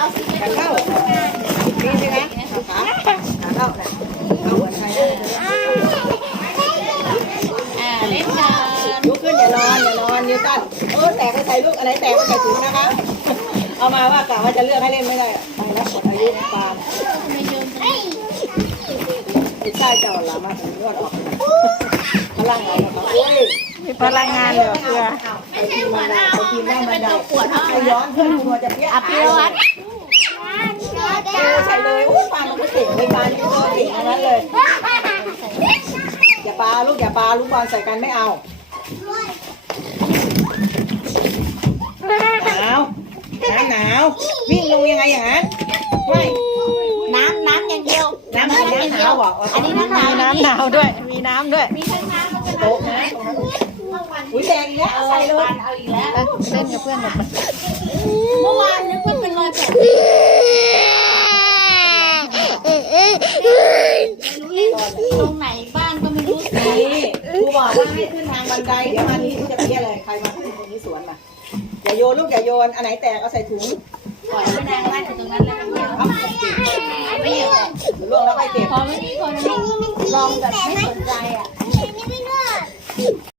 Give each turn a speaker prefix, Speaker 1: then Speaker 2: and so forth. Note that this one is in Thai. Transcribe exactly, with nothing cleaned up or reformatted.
Speaker 1: ขาเข้านี่ใช่ไหมขาขาเข้าน่ะเข้าเหมือนใครได้เลย
Speaker 2: อ่าเล่นกัน
Speaker 1: ลุกขึ้นอย่านอนอย่านอนนิวตันเออแตกไปใส่ลูกอะไรแตกไปใส่ถุงนะคะเอามาว่ากะว่าจะเลือกให้เล่นไม่ได้ไปแล้วหมดอายุปาน
Speaker 2: ไม่โยนตรงนี้
Speaker 1: ติดใต้เจ้าหลามาถึงนวดออกพลังไหนนะครับโอ้ย
Speaker 3: มีพลังงานเหลือเฟือ
Speaker 1: ไปทีมมันได้ไปทีมได้มันได้ไอย้อนเพื่อนหัวจะเปี้ย
Speaker 2: อภิวัต
Speaker 1: เออใส่เลยโอ้ปลามันก็เก่งเลยปลานี่ก็เก่งทั้งนั้นเลยอย่าปลาลูกอย่าปลาลูกบอลใส่กันไม่เอาหนาวน้ำหนาววิ่งลงยังไงอย่างนั้นไม่
Speaker 2: น้ำน้ำอย่างเดียว
Speaker 1: น้ำหนาวน้ำหนาวอ่ะ
Speaker 2: อันนี้น้ำหนาว
Speaker 3: มีน้ำหนาวด้วย มีน้ำด้วย
Speaker 2: มีทั้งน้ำแล้วก็
Speaker 1: โต๊ะนะอุ้ยแดงอีกแล้วใส่เลย
Speaker 2: เอาอีกแล้ว
Speaker 3: เล่นกับเพื่อนแบบ
Speaker 2: เมื่อวานนึกว่าเป็นรอยแผลตรงไหนบ้างก็ไม่รู้
Speaker 1: นี่ครูบอกว่าให้ขึ้นทางบันไดเดี๋ยวมานี้จะเปี้ยเลยใครมาขึ้นตรงนี้สวนมาอย่าโยนลูกอย่าโยนอันไหนแตกเอาใส่ถุง
Speaker 2: ปล่อยไม่นานว่าตรงนั้นแล้วไม่เยอะ
Speaker 1: ล่วงแล้วไปเก็บ
Speaker 2: พอไม่มีคนลองแบบไม่สนใจอ่ะ